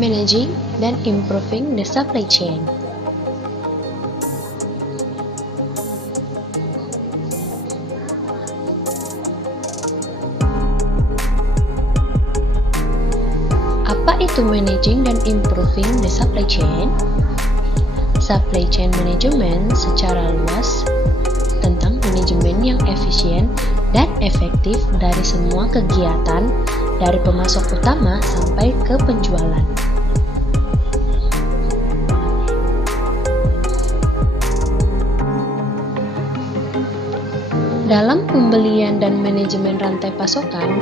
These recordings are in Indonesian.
Managing dan improving the supply chain. Apa itu managing dan improving the supply chain? Supply chain management secara luas tentang manajemen yang efisien dan efektif dari semua kegiatan, dari pemasok utama sampai ke penjualan. Dalam pembelian dan manajemen rantai pasokan,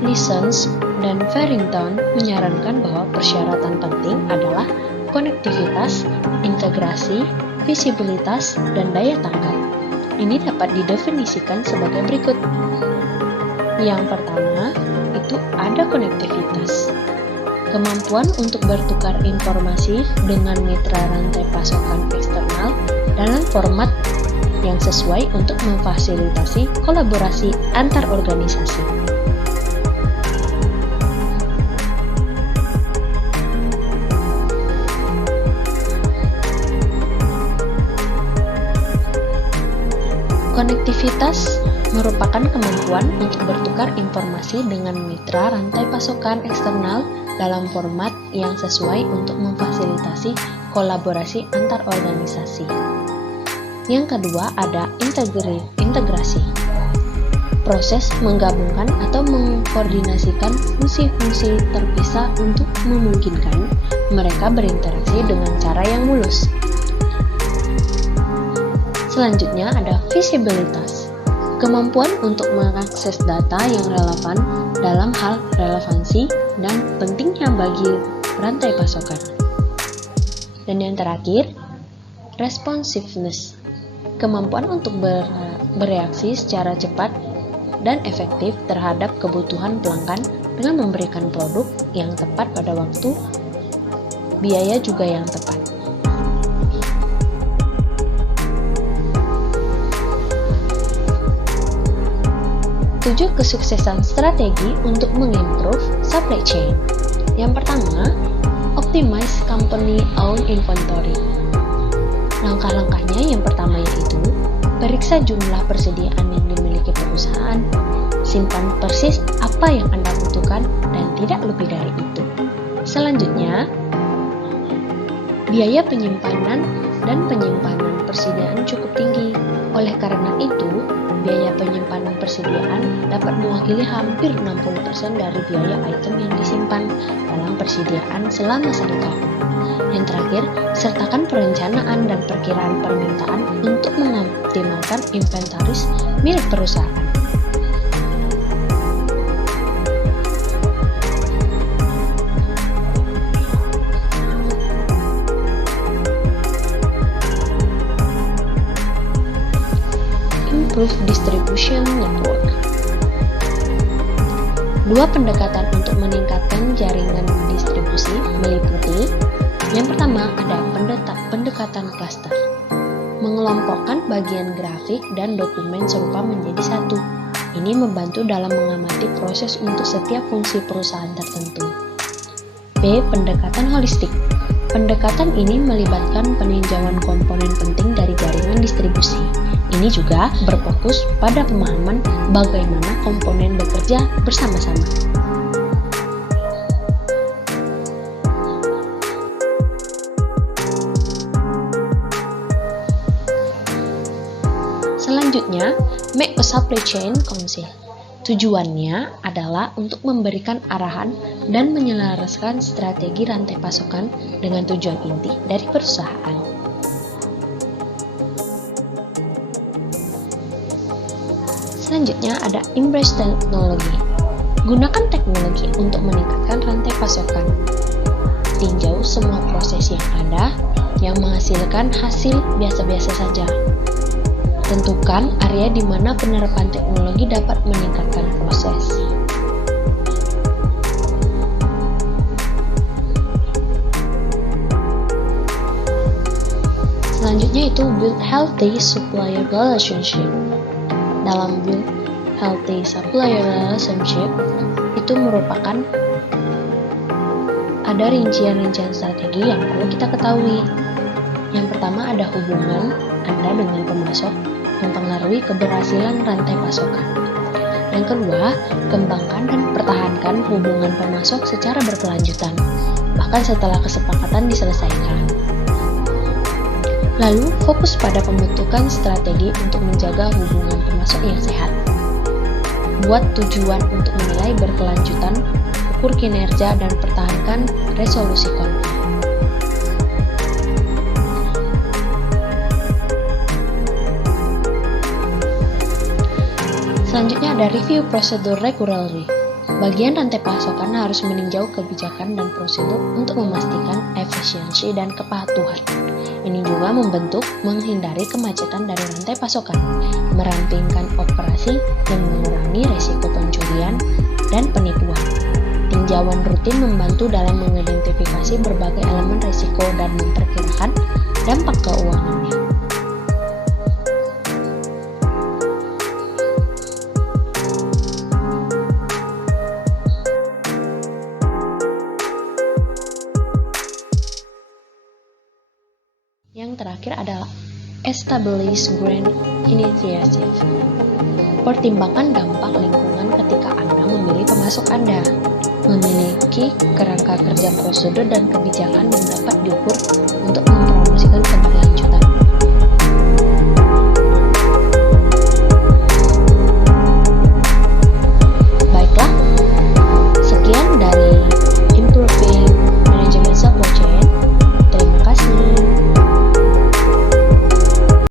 Lessons dan Farrington menyarankan bahwa persyaratan penting adalah konektivitas, integrasi, visibilitas, dan daya tangkap. Ini dapat didefinisikan sebagai berikut. Yang pertama, itu ada konektivitas. Kemampuan untuk bertukar informasi dengan mitra rantai pasokan eksternal dalam format yang sesuai untuk memfasilitasi kolaborasi antar organisasi. Konektivitas merupakan kemampuan untuk bertukar informasi dengan mitra rantai pasokan eksternal dalam format yang sesuai untuk memfasilitasi kolaborasi antar organisasi. Yang kedua ada integrasi. Proses menggabungkan atau mengkoordinasikan fungsi-fungsi terpisah untuk memungkinkan mereka berinteraksi dengan cara yang mulus. Selanjutnya ada visibilitas. Kemampuan untuk mengakses data yang relevan dalam hal relevansi dan pentingnya bagi rantai pasokan. Dan yang terakhir, responsiveness. Kemampuan untuk bereaksi secara cepat dan efektif terhadap kebutuhan pelanggan dengan memberikan produk yang tepat pada waktu, biaya juga yang tepat. 7 kesuksesan strategi untuk mengimprove supply chain. Yang pertama, optimize company own inventory. Langkah-langkahnya yang pertama yaitu periksa jumlah persediaan yang dimiliki perusahaan, simpan persis apa yang Anda butuhkan dan tidak lebih dari itu. Selanjutnya, biaya penyimpanan dan penyimpanan persediaan cukup tinggi. Oleh karena itu, biaya penyimpanan persediaan dapat mewakili hampir 60% dari biaya item yang disimpan dalam persediaan selama 1 tahun. Yang terakhir, sertakan perencanaan dan perkiraan permintaan untuk mengoptimalkan inventaris milik perusahaan. Improve distribution network. 2 pendekatan untuk meningkatkan jaringan distribusi meliputi: yang pertama ada pendekatan cluster, mengelompokkan bagian grafik dan dokumen serupa menjadi satu. Ini membantu dalam mengamati proses untuk setiap fungsi perusahaan tertentu. B. Pendekatan holistik. Pendekatan ini melibatkan peninjauan komponen penting dari jaringan distribusi. Ini juga berfokus pada pemahaman bagaimana komponen bekerja bersama-sama. Selanjutnya, make a supply chain council. Tujuannya adalah untuk memberikan arahan dan menyelaraskan strategi rantai pasokan dengan tujuan inti dari perusahaan. Selanjutnya ada embrace teknologi. Gunakan teknologi untuk meningkatkan rantai pasokan. Tinjau semua proses yang ada yang menghasilkan hasil biasa-biasa saja. Tentukan area di mana penerapan teknologi dapat meningkatkan proses. Selanjutnya itu build healthy supplier relationship. Dalam build healthy supplier relationship itu merupakan ada rincian-rincian strategi yang perlu kita ketahui. Yang pertama ada hubungan Anda dengan pemasok mempengaruhi keberhasilan rantai pasokan. Yang kedua, kembangkan dan pertahankan hubungan pemasok secara berkelanjutan, bahkan setelah kesepakatan diselesaikan. Lalu, fokus pada pembentukan strategi untuk menjaga hubungan pemasok yang sehat. Buat tujuan untuk menilai berkelanjutan, ukur kinerja dan pertahankan resolusi konflik. Selanjutnya ada review prosedur regularly. Bagian rantai pasokan harus meninjau kebijakan dan prosedur untuk memastikan efisiensi dan kepatuhan. Ini juga membentuk menghindari kemacetan dari rantai pasokan, merampingkan operasi, dan mengurangi risiko pencurian dan penipuan. Tinjauan rutin membantu dalam mengidentifikasi berbagai elemen risiko dan memperkirakan dampak keuangannya. Yang terakhir adalah Establish Grant Initiative. Pertimbangkan dampak lingkungan ketika Anda memilih pemasok Anda. Memiliki kerangka kerja prosedur dan kebijakan yang dapat diukur untuk